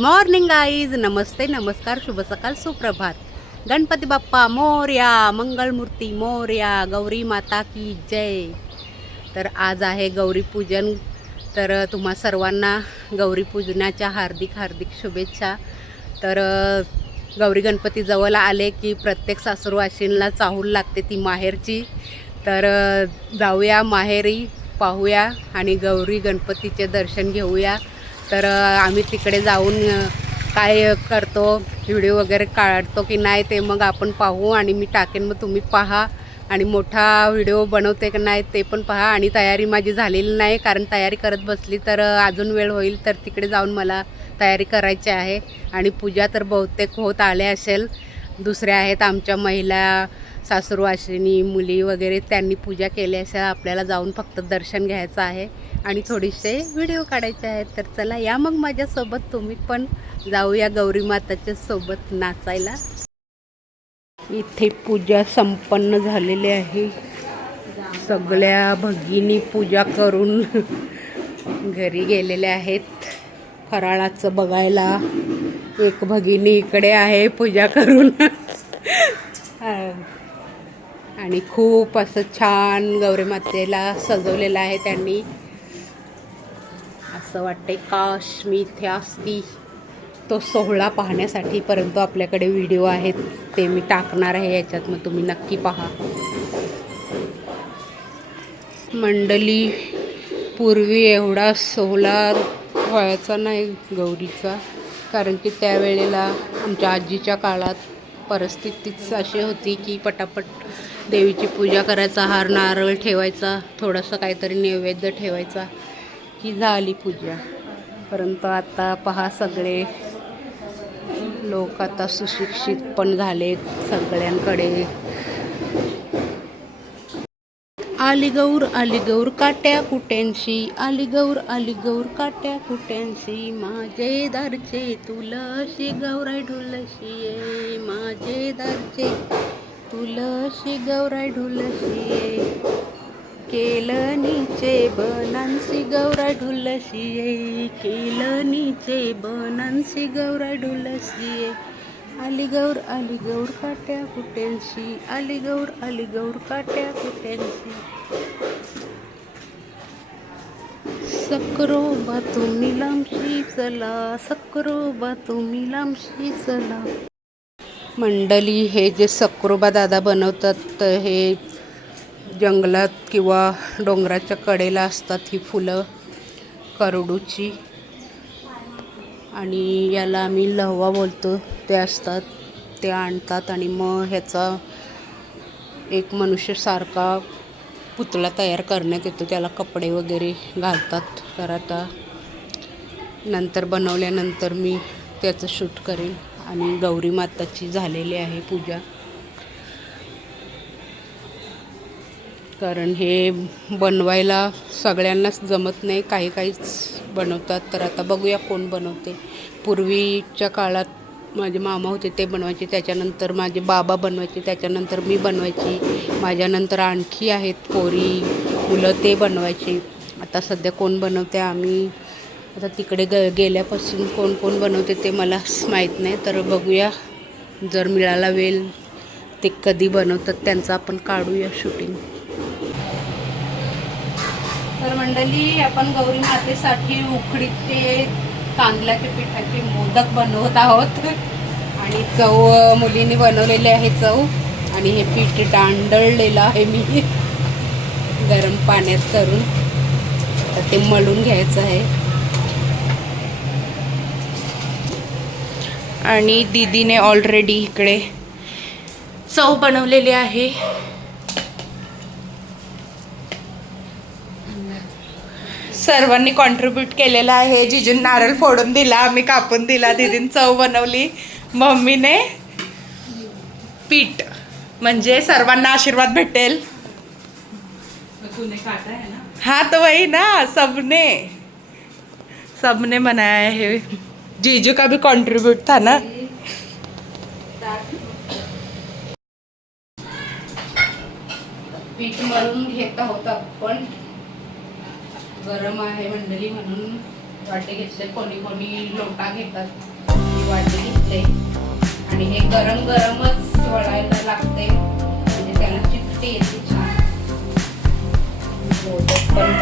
Good morning guys, नमस्ते, नमस्कार, शुभ सकाळ, सुप्रभात. गणपती बाप्पा मोरया, मंगलमूर्ती मोरया, गौरी माता की जय. तर आज आहे गौरी पूजन. तर तुम्हा सर्वांना गौरी पूजनाच्या हार्दिक हार्दिक शुभेच्छा. तर गौरी गणपती जवळ आले की प्रत्येक सासूरवाशींना चाहूल लागते ती माहेरची. तर जाऊया माहेरी, पाहूया आणि गौरी गणपतीचे दर्शन घेऊया. तर आम्ही तिकडे जाऊन काय करतो, व्हिडिओ वगैरे काढतो की नाही ते मग आपण पाहू आणि मी टाकेन, मग तुम्ही पहा. आणि मोठा व्हिडिओ बनवते की नाही ते पण पहा. आणि तयारी माझी झालेली नाही, कारण तयारी करत बसली तर अजून वेळ होईल. तर तिकडे जाऊन मला तयारी करायची आहे. आणि पूजा तर बहुतेक होत आले असेल. दुसऱ्या आहेत आमच्या महिला सासूरवाशिनी मुली वगैरे, त्यांनी पूजा केली असेल. आपल्याला जाऊन फक्त दर्शन घ्यायचं आहे आणि थोडेसे व्हिडिओ काढायचे आहेत. तर चला या मग माझ्यासोबत, तुम्ही पण जाऊया गौरी माताच्या सोबत नाचायला. इथे पूजा संपन्न झालेली आहे. सगळ्या भगिनी पूजा करून घरी गेलेल्या आहेत फराळाचं बघायला. एक भगिनी इकडे आहे पूजा करून. आणि खूप असं छान गौरी मातेला सजवलेलं आहे त्यांनी. असं वाटते काश मी इथे असती तो सोहळा पाहण्यासाठी. परंतु आपल्याकडे व्हिडिओ आहेत, ते मी टाकणार आहे याच्यात, मग तुम्ही नक्की पहा. मंडळी, पूर्वी एवढा सोहळा व्हायचा नाही गौरीचा, कारण की त्यावेळेला आमच्या आजीच्या काळात परिस्थितीच अशी होती की पटापट देवीची पूजा करायचा, हार नारळ ठेवायचा, थोडंसं काहीतरी नैवेद्य ठेवायचा की झाली पूजा. परंतु आता पहा, सगळे लोक आता सुशिक्षित पण झालेत सगळ्यांकडे. आली गौर काट्या कुट्यांशी, आली गौर काट्या कुट्यांशी, माझे दारचे तुळशी गौराई ढुलशी ये, माझे दारचे तुळशी गौराई ढुलशी ये, केलनीचे बनांसी गौराई ढुलशी ये, केलनीचे बनांसी गौराई ढुलशी ये. आली गौर काट्या कुट्यांशी, आली गौर काट्या कुट्यांशी. सक्रोबा तुम्ही लांबशी चला, सक्रोबा तुम्ही लांबशी चला. मंडळी, हे जे सक्रोबा दादा बनवतात, तर हे जंगलात किंवा डोंगराच्या कडेला असतात ही फुलं करडूची. आणि याला आम्ही लहवा बोलतो, ते असतात, ते आणतात आणि मग ह्याचा एक मनुष्यासारखा पुतळा तयार करण्यात येतो. त्याला कपडे वगैरे घालतात. तर आता नंतर बनवल्यानंतर मी त्याचं शूट करेन. आणि गौरी माताची झालेली आहे पूजा, कारण हे बनवायला सगळ्यांनाच जमत नाही, काहीच बनवतात. तर आता बघूया कोण बनवते. पूर्वीच्या काळात माझे मामा होते, ते बनवायचे. त्याच्यानंतर माझे बाबा बनवायचे. त्याच्यानंतर मी बनवायची. माझ्यानंतर आणखी आहेत पोरी मुलं, ते बनवायचे. आता सध्या कोण बनवते, आम्ही आता तिकडे गेल्यापासून कोण कोण बनवते ते मला माहीत नाही. तर बघूया, जर मिळाला वेळ ते कधी बनवतात त्यांचं आपण काढूया शूटिंग. तर मंडळी, आपण गौरी मातेसाठी उकडीचे तांदळाचे पिठाचे मोदक बनवत आहोत. आणि चव मुलीने बनवलेली आहे चव. आणि हे पीठ दांडळलेलं आहे मी गरम पाण्यात करून. तर ते मळून घ्यायचं आहे. आणि दीदीने ऑलरेडी इकडे चव बनवलेली आहे. सर्वांनी कॉन्ट्रीब्यूट केलेलं आहे. जिजून नारळ फोडून दिला, आम्ही कापून दिला, दीदीने चव बनवली, मम्मीने पीठ, म्हणजे सर्वांना आशीर्वाद भेटेल. हाँ तो वही ना, सबने बनाया है. जीजू का भी कंट्रीब्यूट था ना. पीठ मळून घेत आहोत आपण. गरम आहे मंडळी म्हणून वाटे घेतले, कोणी कोणी लोटा घेतात. ही वाटी घेतले आणि हे गरम गरमच वळायला लागते म्हणजे त्याला चिकटी येते छान. मोदक पण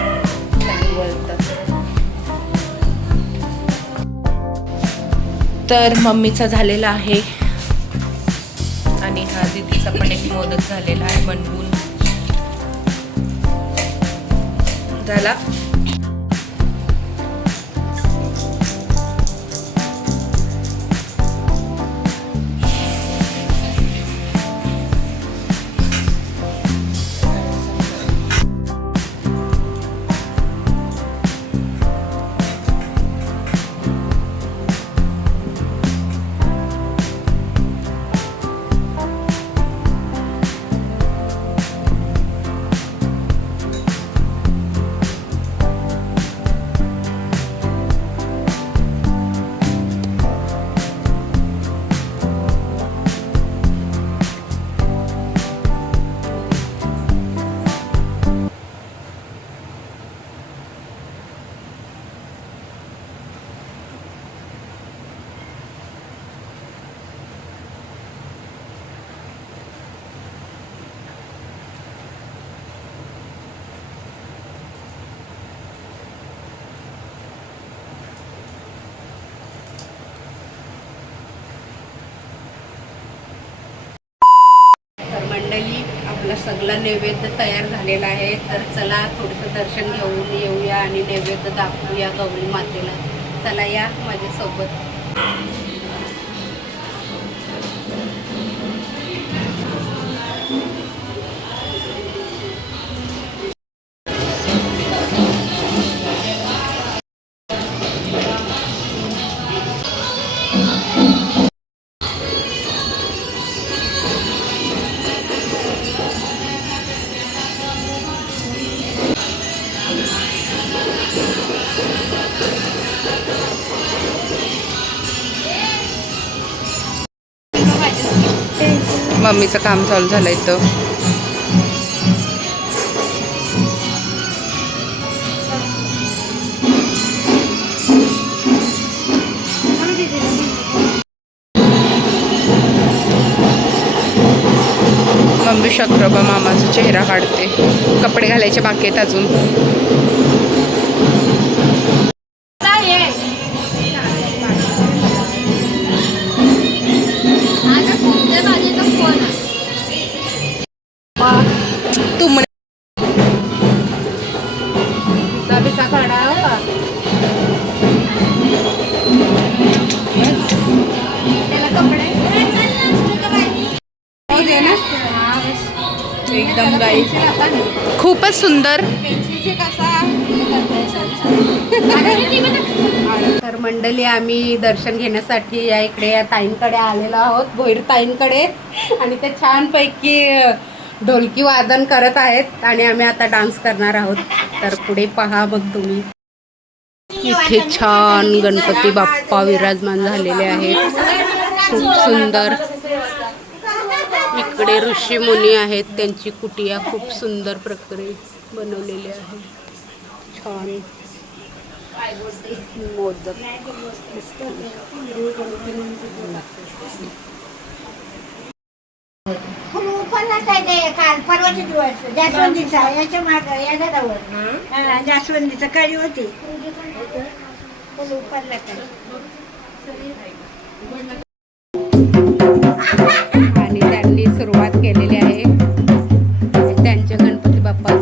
छान वळतात. तर मम्मीचा झालेला आहे आणि हा दीदीचा पण एक मोदक झालेला आहे बनवून झाला. मंडळी आपला सगळा नैवेद्य तयार झालेला आहे. तर चला थोडंसं दर्शन घेऊन येऊया आणि नैवेद्य दाखवूया गौरी मातेला. चला या माझ्यासोबत. मम्मीचं काम चालू झालंय तर मम्मी शक्रबा मामाचा चेहरा काढते. कपडे घालायचे बाकी आहेत अजून. तू म्हणे एकदम गाईच खूपच सुंदर. तर मंडळी आम्ही दर्शन घेण्यासाठी या इकडे या ताईंकडे आलेलो आहोत, भोईर ताईंकडे. आणि ते छानपैकी ढोलकी वादन करत आहेत आणि आम्ही आता डान्स करणार आहोत. तर पुढे पहा बघ तुम्ही. इथे छान गणपती बाप्पा विराजमान झालेले आहेत, खूप सुंदर. इकडे ऋषी मुनी आहेत, त्यांची कुटिया खूप सुंदर प्रकारे बनवलेली आहे. छान मोदक काल परवाचे दिवस जास्वंदीचा याच्या माग या झाडावर जास्वंदीचा कळी होती. आणि त्यांनी सुरुवात केलेली आहे त्यांच्या गणपती बाप्पा.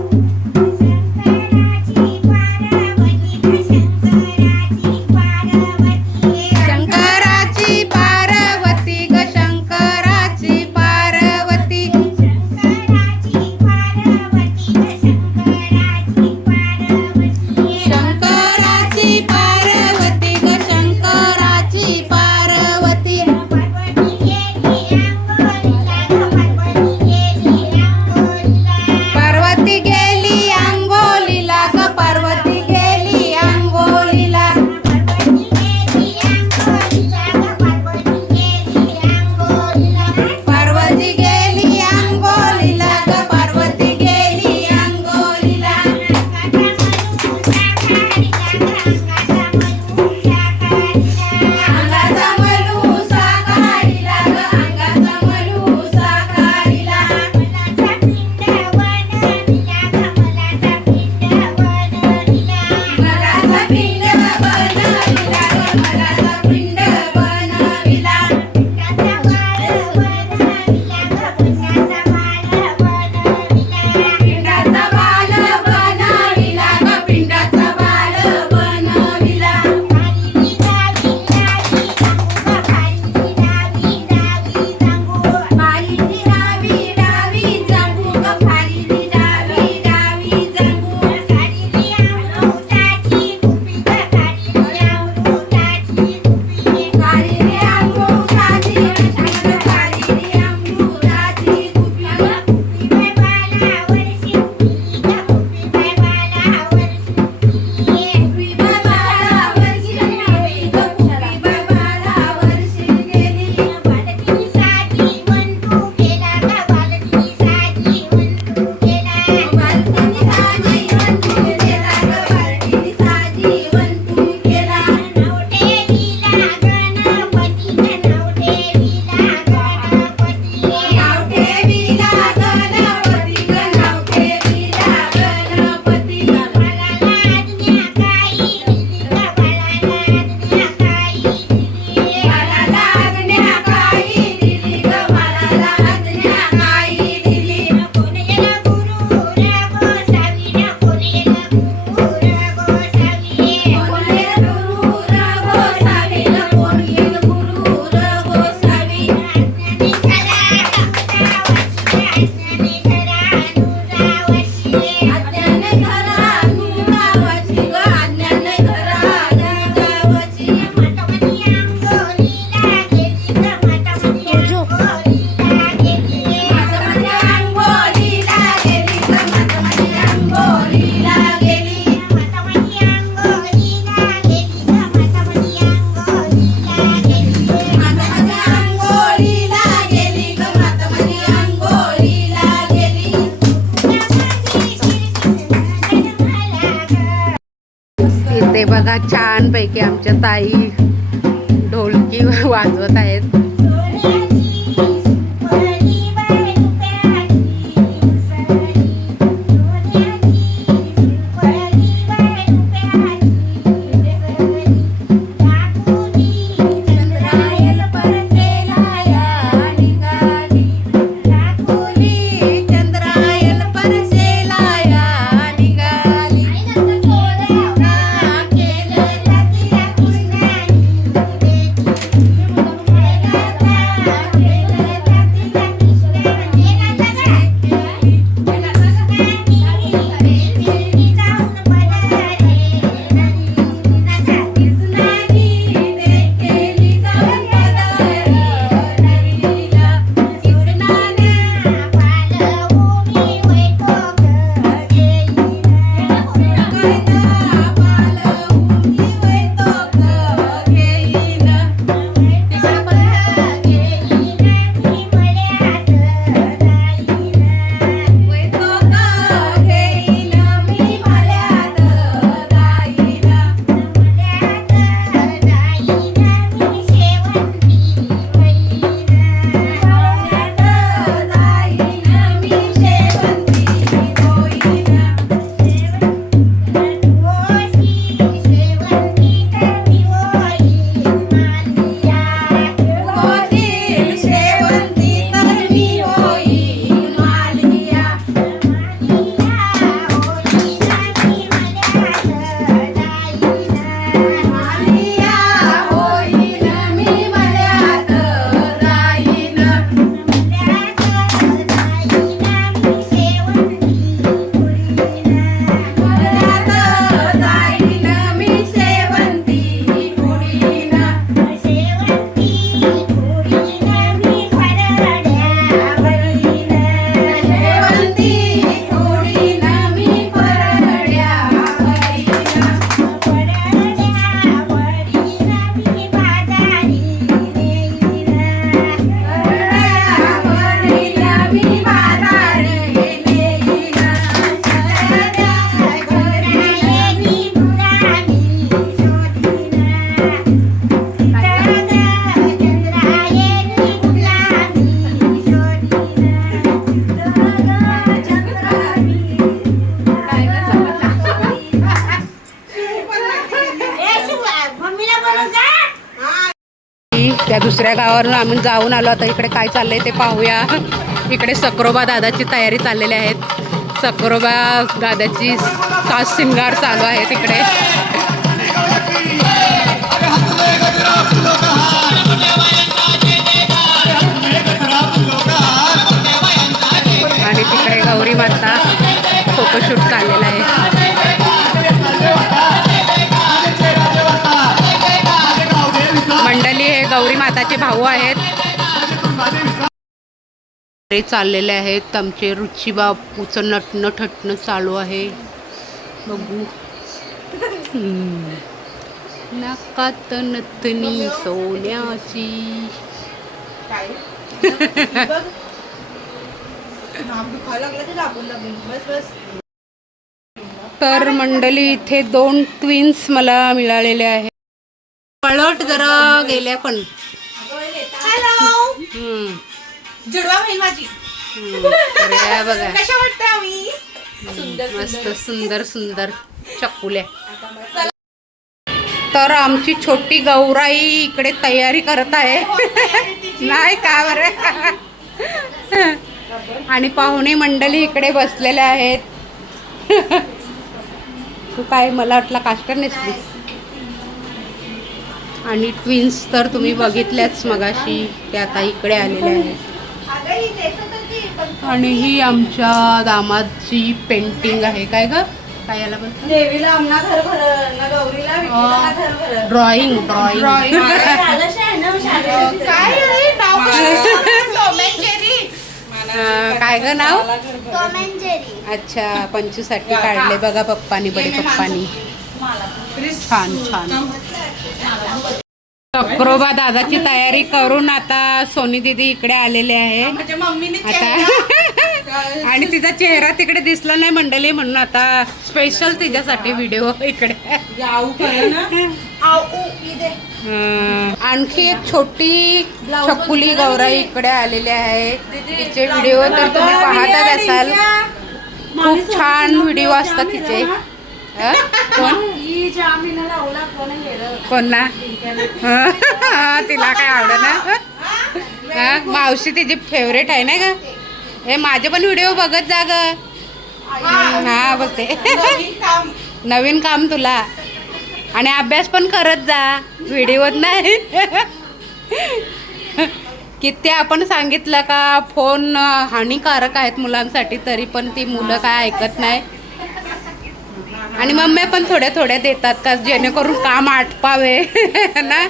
शंकराची पार्वती ग शंकराची पार्वती. शंकराची पार्वती ग शंकराची पार्वती. बघा छान पैकी आमच्या ताई ढोलकी वाजवत आहेत. त्या दुसऱ्या गावावरून आम्ही जाऊन आलो. आता इकडे काय चाललंय ते पाहूया. इकडे सकरोबा दादाची तयारी चाललेली आहेत. सकरोबा दादाची साज शिंगार चालू आहे तिकडे. आणि तिकडे गौरी माता फोटोशूट चाललेला आहे. मंडळी हे गौरी माताचे भाऊ आहेत. चाललेले आहेत आमचे रुची बापूचं नटणं ठटणं चालू आहे. बघू नाकात नथनी सोन्याची. तर मंडळी इथे 2 ट्विन्स मला मिळालेले आहेत. पळट जरा गेल्या पण जुडवा बहीण माझी. तर या बघा कशा वाटतं आम्ही मस्त सुंदर सुंदर चकुल्या. तर आमची छोटी गौराई इकडे तयारी करत आहे. नाही का बरं. आणि पाहुणे मंडळी इकडे बसलेले आहेत. तू काय मला वाटलं काष्टर नेसली. आणि ट्विन्स तर तुम्ही बघितल्याच मगाशी, ते आता इकडे आलेले आहेत. आणि ही आमच्या दामाची पेंटिंग आहे. काय ग काय याला बोलतो? देवीला आमना घर भर ना गौरीला विठ्ठलाला घर भर. Drawing drawing. काय ग नाव? अच्छा पंचूसाठी काढले बघा पप्पानी, बडे पप्पानी. छान छान. सकरोबा दादाची तयारी करून आता सोनी दीदी इकडे आलेले आहे. आता आणि तिचा चेहरा तिकडे दिसला नाही मंडळी, म्हणून आता स्पेशल तिच्यासाठी व्हिडिओ इकडे. आणखी एक छोटी छकुली गौराई इकडे आलेली आहे. तिचे व्हिडिओ तर तुम्ही पाहतच असाल, खूप छान व्हिडिओ असतात तिचे. कोण ना तिला काय आवडत ना. मावशी तिची फेवरेट आहे ना ग. हे माझे पण व्हिडिओ बघत जा ग. हा बोलते नवीन काम तुला, आणि अभ्यास पण करत जा, व्हिडिओत नाही. किती आपण सांगितलं का फोन हानिकारक आहेत मुलांसाठी, तरी पण ती मुलं काय ऐकत नाही. आणि मम्मी पण थोड्या थोड्या देतात का जेणेकरून काम आटपावे ना.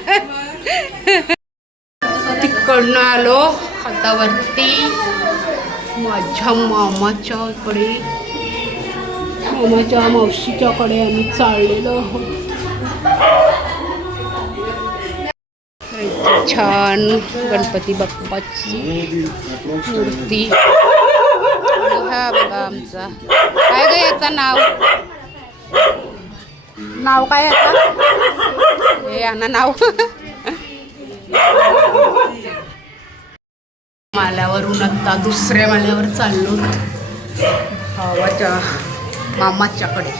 तिकडनं आलो आता वरती माझ्या मामाच्याकडे, मामाच्या मावशीच्याकडे आम्ही चाललेलो आहोत. छान गणपती बाप्पाची मूर्ती. हा बघा आमचा काय ग याचं नाव काय याचं, हे यांना नाव. माल्यावरून आता दुसऱ्या माल्यावर चाललो भावाच्या मामाच्याकडे,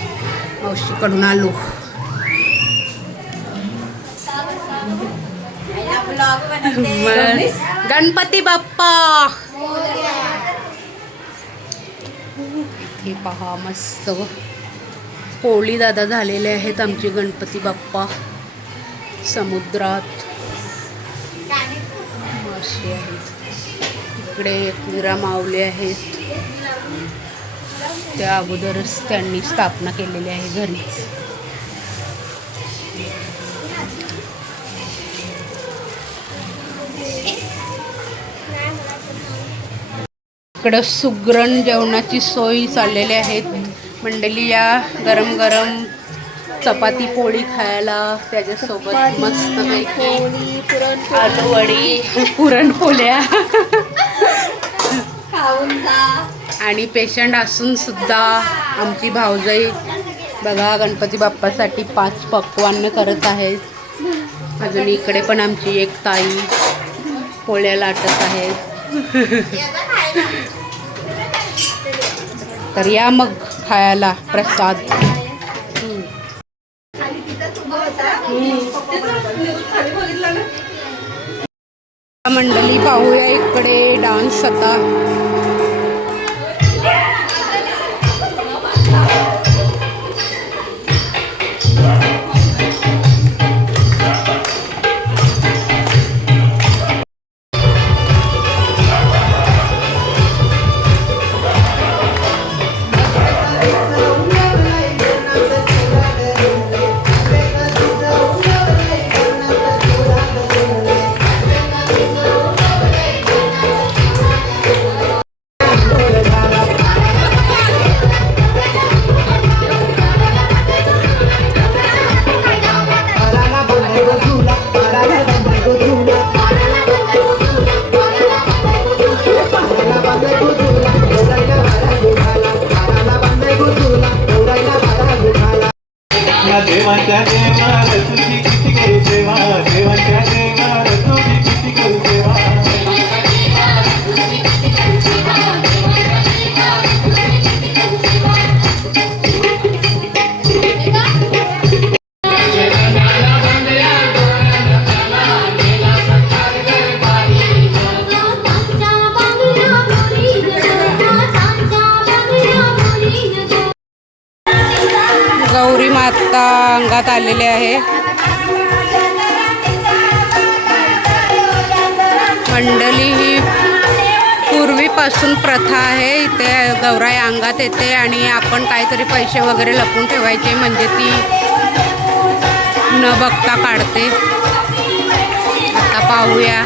मावशीकडून आलो. गणपती बाप्पा इथे पहा मस्त पोळी दादा झालेले आहेत आमचे गणपती बाप्पा समुद्रात. मासे आहेत इकडे, एकविरा मावले आहेत, त्या अगोदरच त्यांनी स्थापना केलेली आहे घरीच. इकडं सुगरण जेवणाची सोयी चाललेली आहेत मंडळी. या गरम गरम चपाती पोळी खायला, त्याच्यासोबत मस्तपैकी आलू वडी, पुरणपोळ्या. आणि पेशंट असून सुद्धा आमची भाऊजाई बघा गणपती बाप्पासाठी 5 पक्वान्न करत आहेत. अजून इकडे पण आमची एक ताई पोळ्या लाटत आहेत. तर या मग खायला प्रसाद. मंडळी पाहूया इकडे डान्स आता. देवाच्या देवाला तुझी किती करू सेवा, देवाच्या देवाला तुझी किती करू सेवा. गौरी माता अंगात आलेले आहे. मंडळी ही पूर्वीपासून प्रथा आहे. इथे गौराई अंगात येते आणि आपण काहीतरी पैसे वगैरे लपून ठेवायचे, म्हणजे ती न बघता काढते. आता पाहूया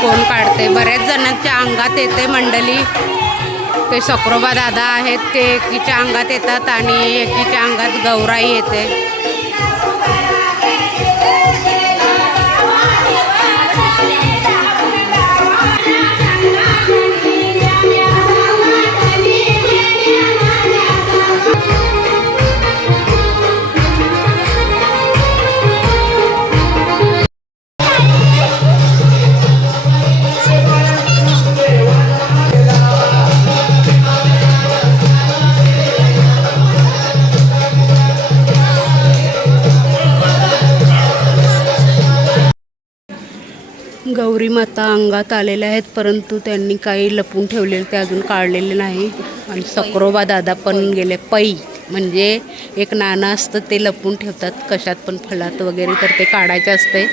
कोण काढते. बऱ्याच जणांच्या अंगात येते मंडळी. ते सक्रोबा दादा आहेत, ते एकीच्या अंगात येतात आणि एकीच्या अंगात गौराई येते. गौरी माता अंगात आलेल्या आहेत, परंतु त्यांनी काही लपून ठेवलेलं ते अजून काढलेले नाही. आणि सकरोबा दादा पण गेले. पै म्हणजे एक नाणं असतं, ते लपून ठेवतात कशात पण, फळात वगैरे, तर ते काढायचं असते.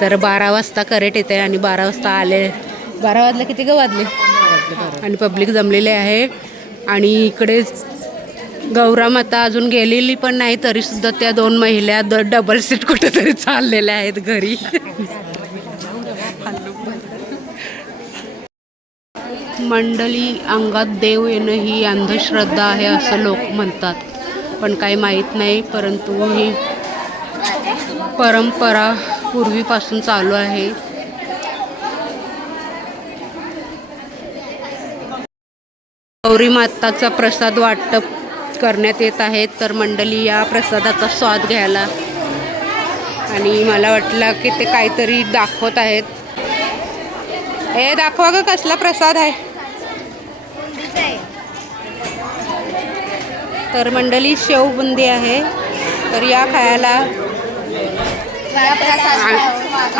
तर 12 वाजता करेक्ट येते आणि 12 वाजता आले. 12 वाजले, किती ग वाजले? आणि पब्लिक जमलेले आहे. आणि इकडे गौरा माता अजून गेलेली पण नाही, तरीसुद्धा त्या 2 महिला डबल सीट कुठेतरी चाललेल्या आहेत घरी. मंडळी, अंगात देव येणं ही अंधश्रद्धा आहे असं लोक म्हणतात, पण काही माहीत नाही. परंतु ही परंपरा पूर्वीपासून चालू आहे. गौरी माताचा प्रसाद वाटप करण्यात येत आहे. तर मंडळी, या प्रसादाचा स्वाद घ्यायला, आणि मला वाटलं की ते काहीतरी दाखवत आहेत. हे दाखवा ग, कसला प्रसाद आहे? तर मंडळी, शेवबुंदी आहे. तर या खायला,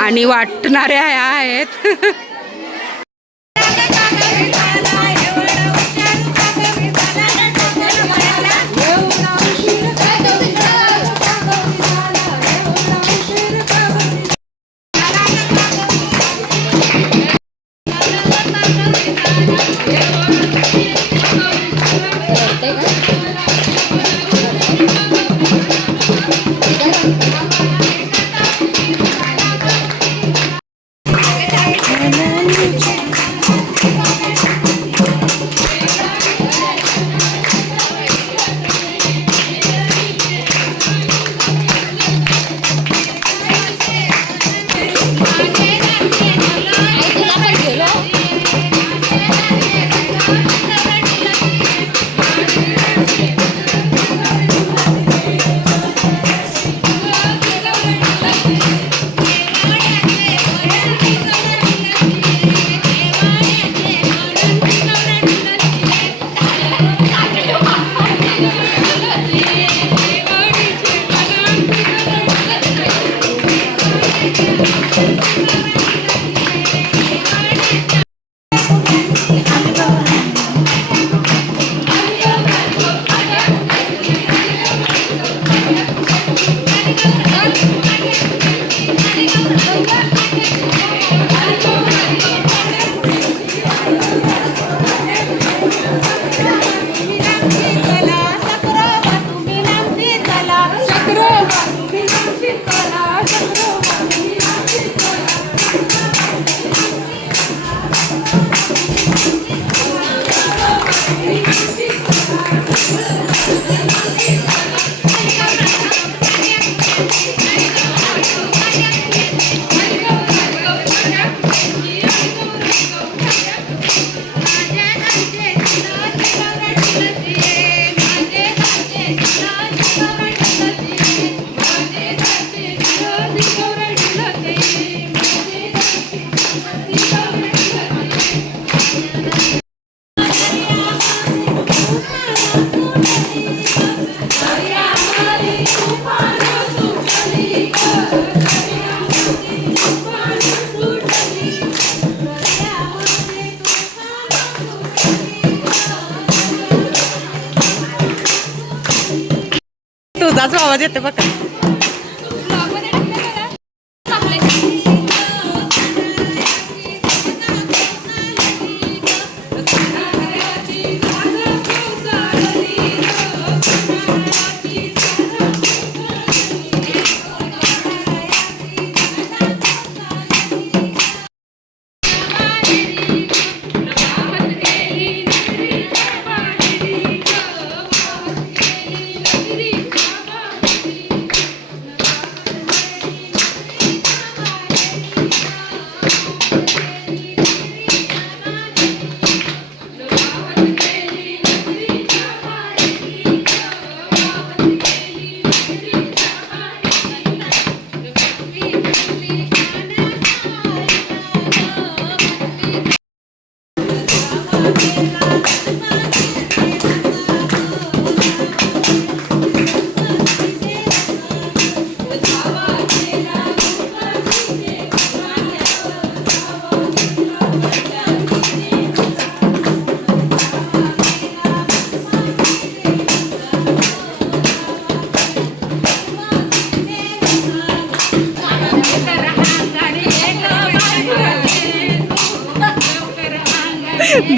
आणि वाटणाऱ्या ह्या आहेत. तुझाच आवाज येते बघा.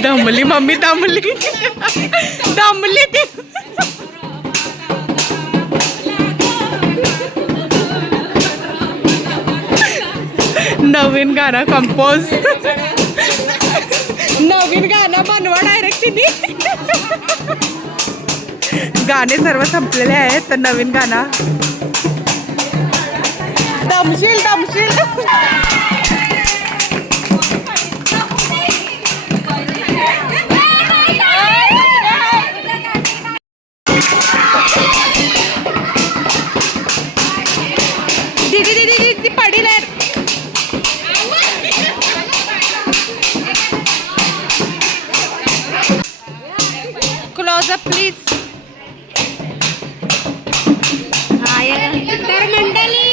दमली मम्मी दमली दमली ती. नवीन गाणं कंपोज, नवीन गाणं बनवा डायरेक्ट तिने. गाणे सर्व संपलेले आहेत तर नवीन गाणं. दमशील दमशील. दीदी दीदी दीदी पडील आहे. Closeup please. तर मंडळी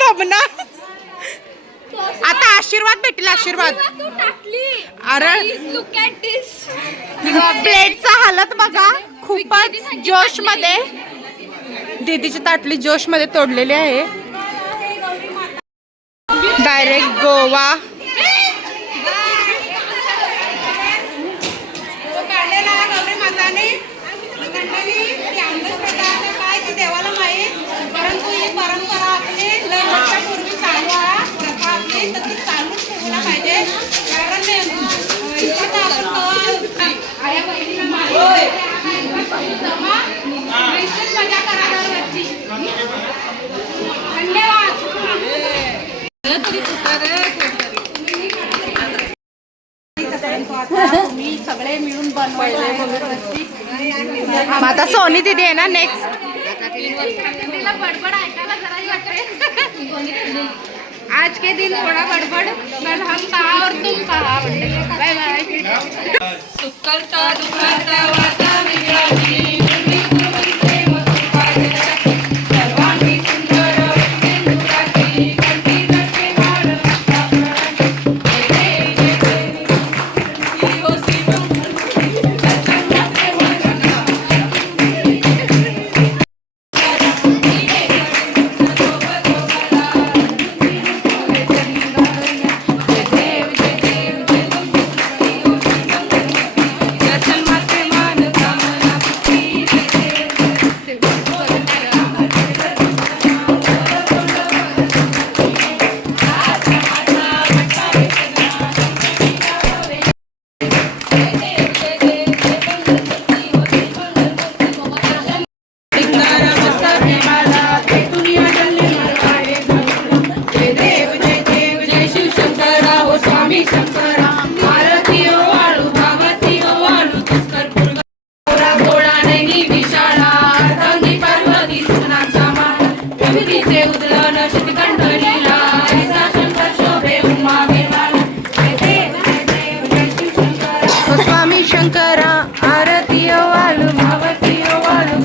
दमना. आता आशीर्वाद भेटेल आशीर्वाद. अरे प्लेटचा हालत बघा खूपच जोश मध्ये. दीदीची ताटली जोश मध्ये तोडलेली आहे. डायरेक्ट गोवा. गौरी माताने मंडळी काय ते देवाला माहीत, परंतु ही परंपरा आपली लय वर्षापूर्वी चालू आहे. प्रथा आपली तर ती चालूच ठेवला पाहिजे. कारण इथं आपण आया बहिणीला मजा करा दरवर्षी. तुम्ही सगळे मिळून बनवायचे. आता सोनी दीदी आहे ना नेक्स्ट. बडबड ऐकायला जरा वाटते. आज के दिन थोड़ा बडबड कल हम कहा और तुम कहा. Bye bye. सुखकर्ता दुःखकर्ता वार्ता विराजी सर्वांगी सुंदर विंदुराजी कंठी करते वाळ स्वामी शंकरा आरती वालू भावती वालू.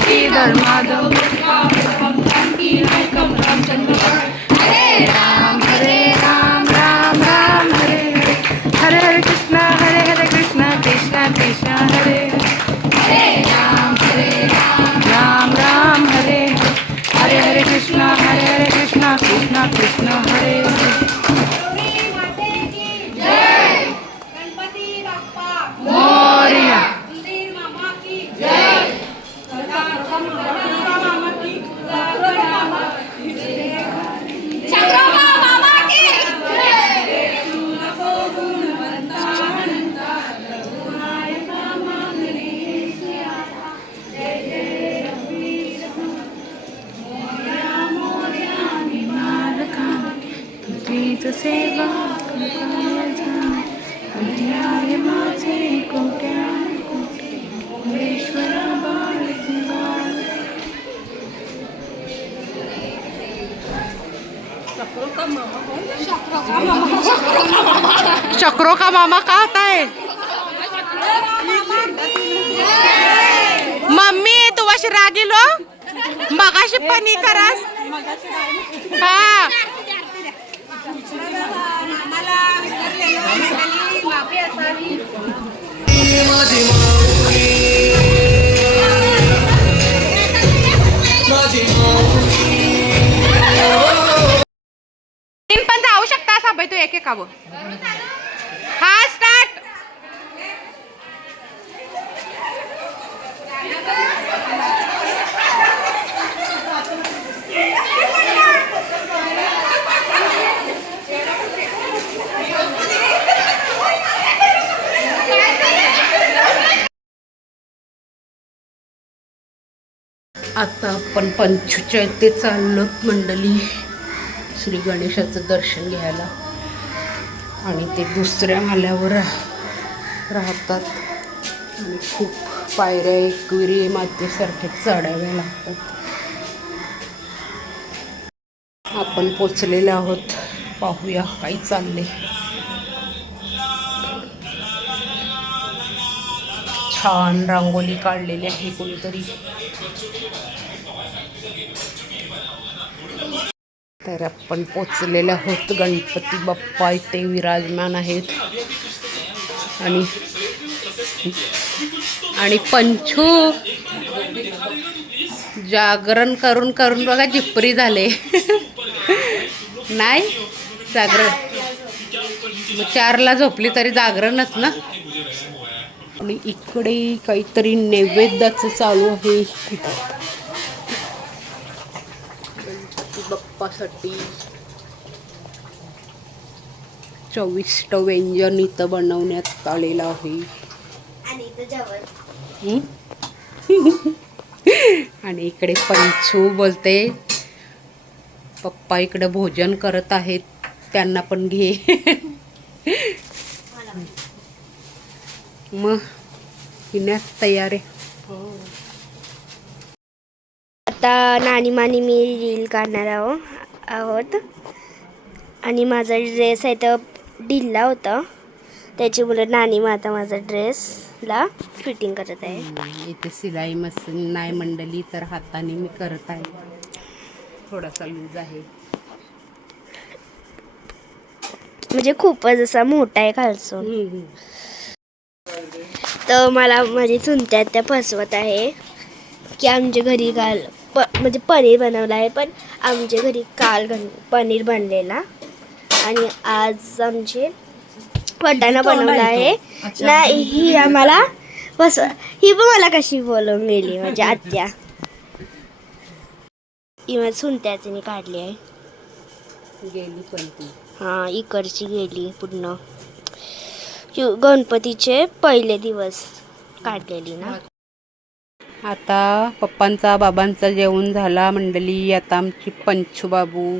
श्रीधर माधव हरे राम राम राम हरे हरे हरे हरे कृष्णा कृष्णा कृष्णा हरे हरे चक्रो का मामा का होता है? मम्मी तू अशी रागीलो मगाशी पनी करास हा पण जाऊ शकता असा बाई तू एक एक हा स्टार्ट. आता आपण पंचूच्या इथे चाललोत मंडळी श्री गणेशाचं दर्शन घ्यायला. आणि ते दुसऱ्या माल्यावर राहतात आणि खूप पायऱ्या एकविरी मातेसारख्या चढाव्या लागतात. आपण पोचलेलो आहोत. पाहूया काय चालले. छान रांगोळी काढलेली आहे कोणीतरी. तर आपण पोचलेले आहोत. गणपती बाप्पा इथे विराजमान आहेत. आणि पंचू जागरण करून करून बघा जिप्री झाले. नाही जागरण 4ला झोपली तरी जागरणच ना. आणि इकडे काहीतरी नैवेद्याचं चालू आहे. गणपती बाप्पासाठी चविष्ट व्यंजन इथं बनवण्यात आलेलं आहे. आणि इकडे पंचू बोलते पप्पा इकडे भोजन करत आहेत त्यांना पण घे. मग पिण्यास तयार आहे. आता नानी मानी मी रील काढणार आहोत. आणि माझा ड्रेस आहे तर ढिल्ला होता त्याच्यामुळे नानी आता माझा ड्रेसला फिटिंग करत आहे. इथे सिलाई मशीन नाही मंडळी तर हाताने मी करत आहे. थोडासा लूज आहे म्हणजे खूपच असा मोठा आहे खालसून. तर मला माझी चुलत्या त्या फसवत आहे की आमच्या घरी काल म्हणजे पनीर बनवलं आहे. पण आमच्या घरी काल पनीर बनलेला आणि आज आमचे वटाणा बनवला आहे ना. ही आम्हाला ही पण मला कशी बोलवून गेली माझी आत्या. ही माझ्या चुलत्याने काढली आहे. गेली पण ती हां इकडची गेली पूर्ण. गणपतीचे पहिले दिवस काढलेली ना. आता पप्पांचा बाबांचा जेवण झाला मंडळी. आता आमची पंचू बाबू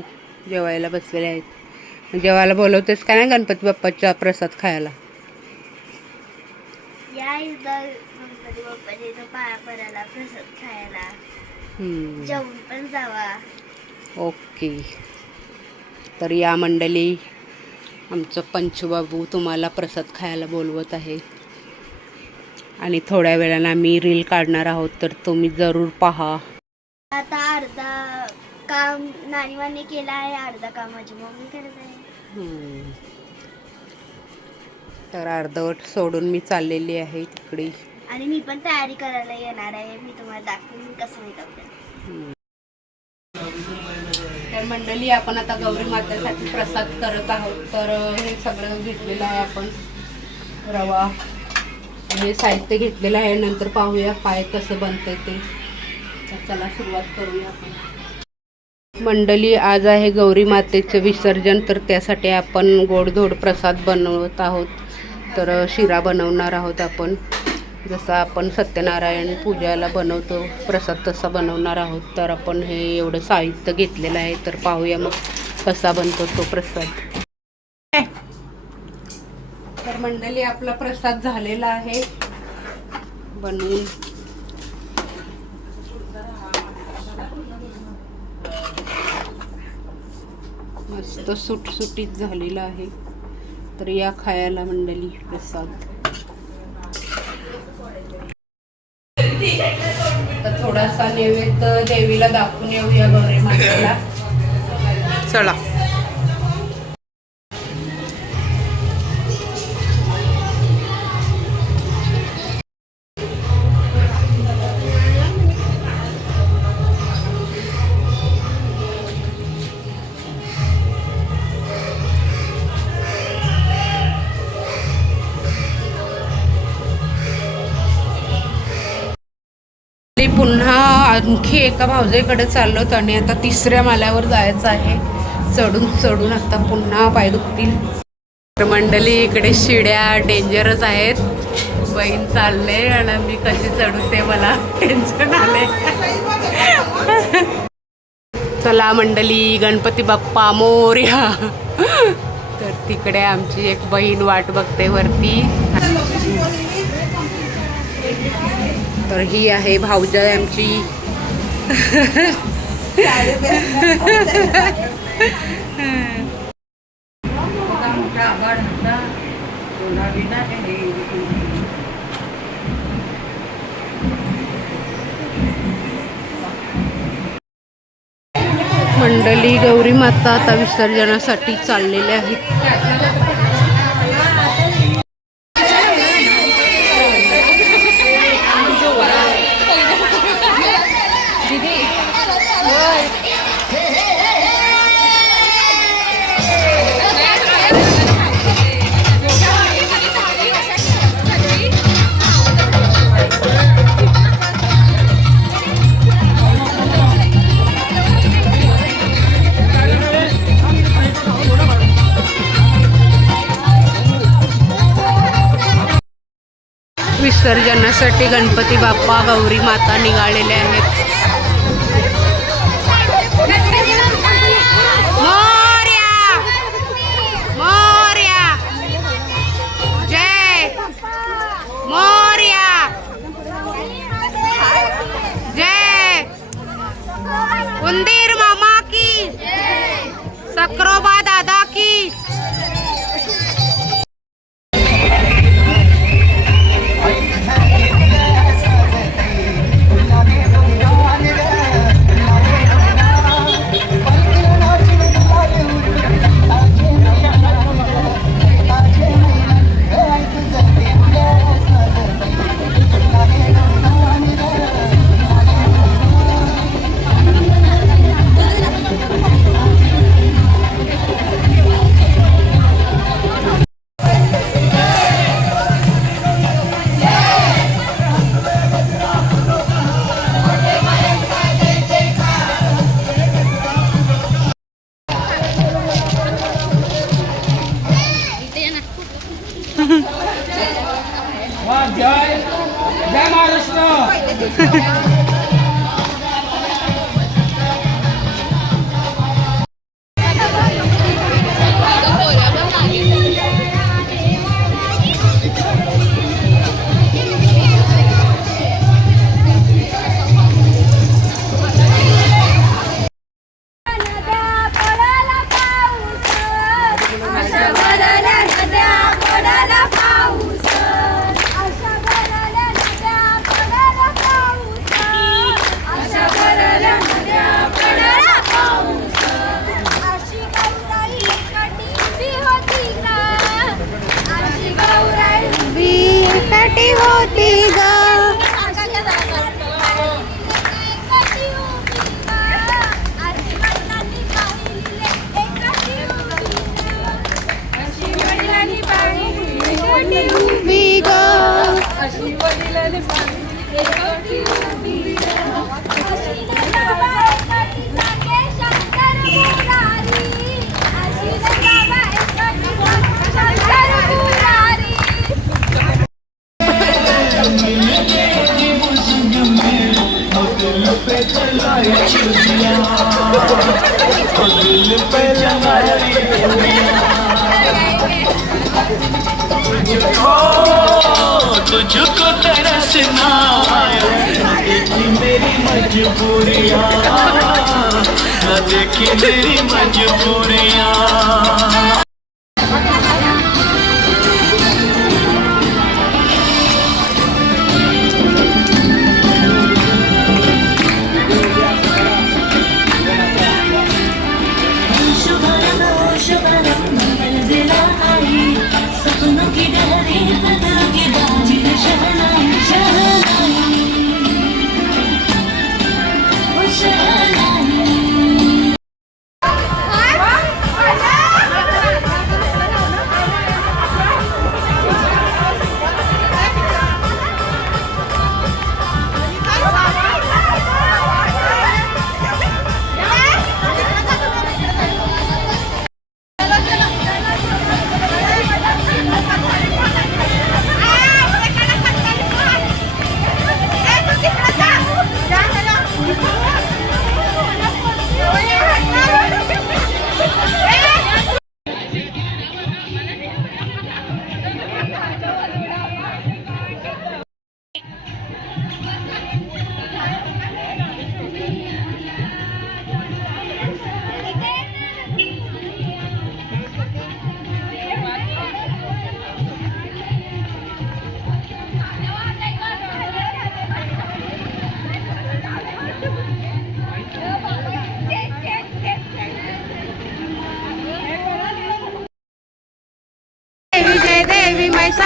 जेवायला बसलेले आहेत. जेवायला बोलवतेस का नाही गणपती बाप्पाचा प्रसाद खायला? या गणपती बाप्पाच्या इथं पाया प्रसाद खायला जेवून पण जावा. ओके. तर या मंडळी आमचं पंचू बाबू तुम्हाला प्रसाद खायला बोलवत आहे. आणि थोड्या वेळानं आम्ही रील काढणार आहोत तर तुम्ही जरूर पहा. आता अर्धा काम नानीवाने केला आहे, अर्धा काम माझी मम्मी करत आहे. तर अर्धवट सोडून मी चाललेली आहे तिकडे. आणि मी पण तयारी करायला येणार आहे. मी तुम्हाला दाखवेन कसं मी करते. तर मंडळी आपण आता गौरी मातेसाठी प्रसाद करत आहोत. तर हे सगळं घेतलेलं आहे आपण. रवा हे साहित्य घेतलेलं आहे. नंतर पाहूया काय कसं बनतंय ते. तर चला सुरुवात करूया आपण. मंडळी आज आहे गौरी मातेचं विसर्जन. तर त्यासाठी आपण गोडधोड प्रसाद बनवत आहोत. तर शिरा बनवणार आहोत आपण. जसं आपण सत्यनारायण पूजाला बनवतो प्रसाद तसा बनवणार आहोत. तर आपण हे एवढं साहित्य घेतलेलं आहे. तर पाहूया मग कसा बनतो तो प्रसाद. तर मंडळी आपला प्रसाद झालेला आहे बनवून. मस्त सुटसुटीत झालेला आहे. तर या खायला मंडळी प्रसाद. तर थोडासा नैवेद्य देवीला दाखवून येऊया गौरी मातेला. चला. पुन्हा आणखी एका भाऊजाईकडे चाललो आणि आता तिसऱ्या माल्यावर जायचं आहे. चढून आता पुन्हा पाय दुखतील. तर मंडळी इकडे शिड्या डेंजरस आहेत. बहीण चालले आणि मी कशी चढू ते मला टेन्शन आले. चला मंडळी, गणपती बाप्पा मोरया. तर तिकडे आमची एक बहीण वाट बघते वरती. तर ही आहे भाऊजाई आमची. मंडळी गौरी माता आता विसर्जनासाठी चाललेले आहेत. विसर्जनासाठी गणपती बाप्पा गौरी माता निघालेले आहेत. मोरया मोरया जय मोरया जय उंदीर मामा की सक्रोबा दादा की. जय महाराष्ट्र. तुझको तरसना देखी मेरी मजबूरियाँ, देखी मेरी मजबूरियाँ.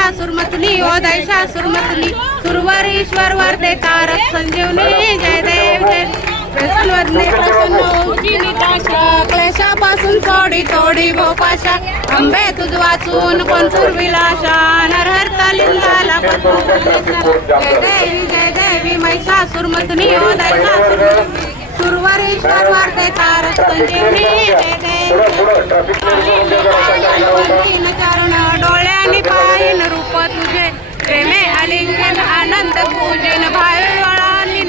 महिषासुरमर्दिनी ओ दैशासुरमर्दिनी सुरवरीश्वर वरदे कारक संजीवनी जय देव जय प्रसन्न प्रसन्न होची निताशा क्लेशापासून थोडी थोडी भोपाशा अंबे तुझ वाचून कोण सुरविलाशा नरहरता लिंगाला जय देवी महिषासुरमर्दिनी ओ दैशासुरमर्दिनी सुरवरीश्वर वरदे कारक संजीवनी जय देव चरण डोळ्यानी पाहिन रूप तुझे प्रेमे अलिंगन आनंद पूजन भाई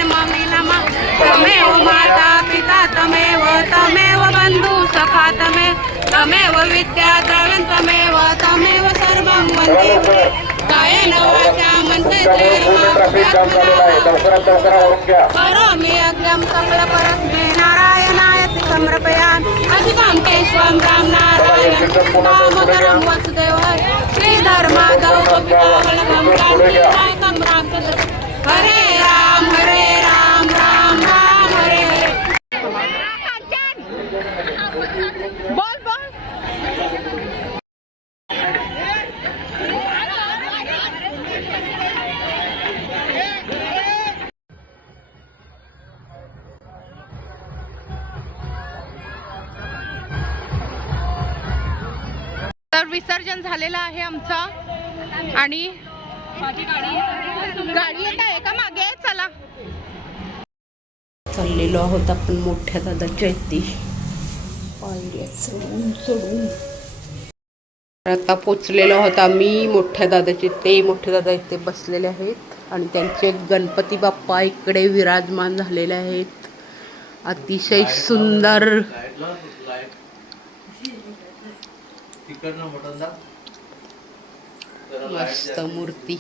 मम्मी नमा तमेव माता पिता तमेव तमेव बंधू सखा तमेव विद्या द्रव्यं तमेव सर्वं वन्दे कायेन वाचा करोमि यज्ञं सकलपरस्मै नारायणाय समर्पयामि अधिकं केशवं राम नारायण दामोदरं वसुदेवाय श्रीधर माधव गोपिकावल्लभं क्रान्तिनायकं रामचन्द्र हरे राम राम राम हरे हरे बोल बोल तर विसर्जन झालेलं आहे आमचं आणि गाडी येत आहे का मागे चला चाललेलो आहोत आपण मोठ्या दादाच्या इथे पायऱ्या चढून चढून आता पोचलेलो आहोत आम्ही मोठ्या दादाचे ते मोठे दादा इथे बसलेले आहेत आणि त्यांचे गणपती बाप्पा इकडे विराजमान झालेले आहेत अतिशय सुंदर मस्त मूर्ती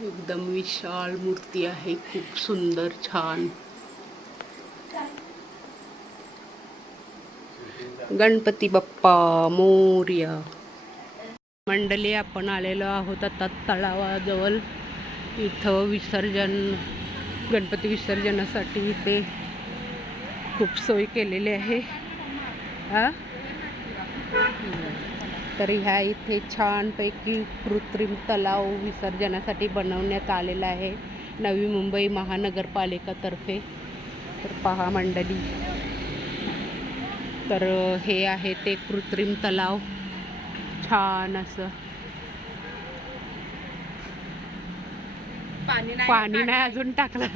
एकदम विशाल मूर्ती आहे खूप सुंदर छान गणपती बाप्पा मोरया मंडळी आपण आलेलो आहोत आता तलावाजवळ इथं विसर्जन गणपती विसर्जनासाठी इथे खूप सोय केलेली आहे तर ह्या इथे छानपैकी कृत्रिम तलाव विसर्जनासाठी बनवण्यात आलेला आहे नवी मुंबई महानगरपालिकातर्फे तर पहा मंडळी तर हे आहे ते कृत्रिम तलाव छान असं पाणी नाही अजून टाकलं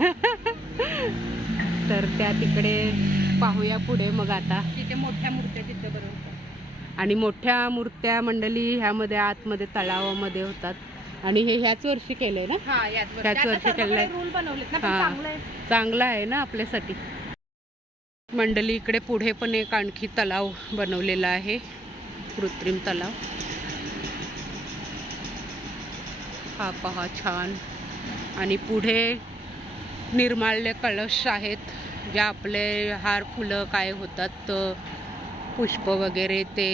तर त्या तिकडे पाहूया पुढे मग आता तिथे मोठ्या मूर्त्या तिथे बरोबर आणि मोठ्या मूर्त्या मंडळी ह्यामध्ये आतमध्ये तलावामध्ये होतात आणि हे ह्याच वर्षी केलंय ना ह्याच वर्षी केलंय चांगलं आहे ना आपल्यासाठी मंडळी इकडे पुढे पण एक आणखी तलाव बनवलेला आहे कृत्रिम तलाव हा पहा छान आणि पुढे निर्माल्य कलश आहेत जे आपले हार फुलं काय होतात पुष्प वगैरे ते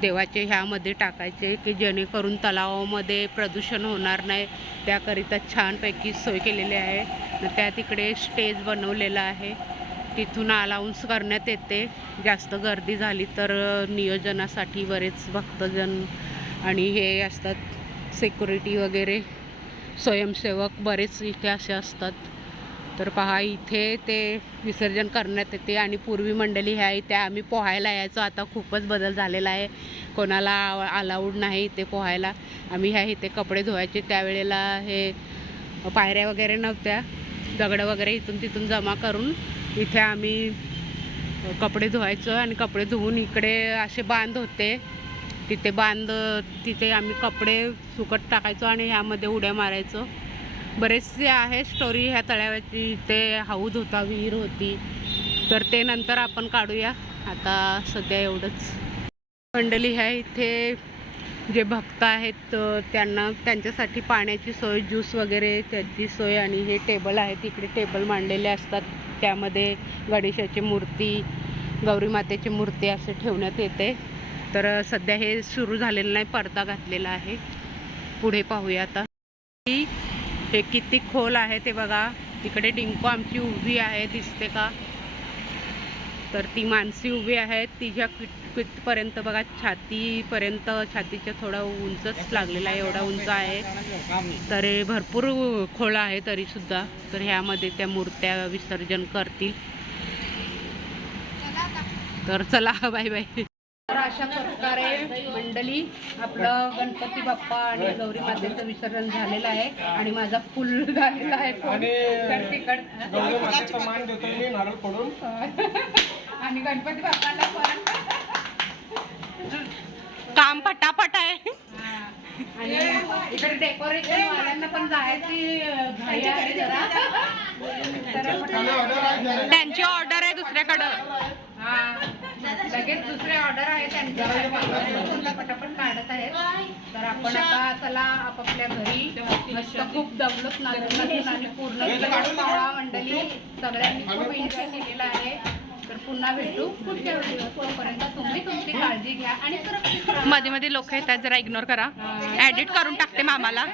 देवाचे ह्यामध्ये टाकायचे की जेणेकरून तलावामध्ये प्रदूषण होणार नाही त्याकरिता छानपैकी सोय केलेली आहे त्या तिकडे स्टेज बनवलेला आहे तिथून अलाउन्स करण्यात येते जास्त गर्दी झाली तर नियोजनासाठी बरेच भक्तजन आणि हे असतात सिक्युरिटी वगैरे स्वयंसेवक बरेच इथे असे असतात तर पहा इथे ते विसर्जन करण्यात येते आणि पूर्वी मंडळी ह्या इथे आम्ही पोहायला यायचो आता खूपच बदल झालेला आहे कोणाला अलाउड नाही इथे पोहायला आम्ही ह्या इथे कपडे धुवायचे त्यावेळेला हे पायऱ्या वगैरे नव्हत्या दगडं वगैरे इथून तिथून जमा करून इथे आम्ही कपडे धुवायचो आणि कपडे धुवून इकडे असे बांध होते तिथे आम्ही कपडे सुकत टाकायचो आणि ह्यामध्ये उड्या मारायचो बरेचसे आहे स्टोरी ह्या तळ्याची इथे हौद होता विहीर होती तर ते नंतर आपण काढूया आता सध्या एवढंच मंडळी ह्या इथे जे भक्त आहेत त्यांच्यासाठी पाण्याची सोय ज्यूस वगैरे त्याची सोय आणि हे टेबल आहे तिकडे टेबल मांडलेले असतात त्यामध्ये गणेशाची मूर्ती गौरी मातेची मूर्ती असे ठेवण्यात येते तर सध्या हे सुरू झालेलं नाही पडदा घातलेला आहे पुढे पाहूया आता हे किती खोल आहे ते बघा तिकडे डिंको आमची उभी आहे दिसते का तर ती माणसी उभी आहे, तिच्या कितपर्यंत बघा, छातीपर्यंत, छातीच्या थोडा उंचच लागलेला आहे, एवढा उंच आहे. तर हे भरपूर खोळा आहे तरीसुद्धा. तर ह्यामध्ये त्या मूर्त्या विसर्जन करतील. तर चला, बाय बाय. तर अशा प्रकारे मंडळी आपलं गणपती बाप्पा आणि गौरी मातेचं विसर्जन झालेलं आहे आणि माझा फुल झालेला आहे आणि गणपती बाप्पाला पण काम पटापट आहे. आणि इकडे डेकोरेशन वाल्यांना पण जायची घाई आहे जरा. त्यांची ऑर्डर आहे दुसऱ्याकडं. हा, लगेच दुसरे ऑर्डर आहे त्यांच्या, पटापट काढत आहेत. तर आपण आता चला आपापल्या घरी. मस्त खूप दमलोच नाचून आणि पूर्ण मंडळी सगळ्यांनी खूप एन्जॉय केलेला आहे. तर पुन्हा भेटू पुढच्या व्हिडिओ. तोपर्यंत तुम्ही तुमची काळजी घ्या आणि सुरक्षित राहा. मध्ये मध्ये लोक येतात, जरा इग्नोर करा. एडिट करून टाकते मामाला.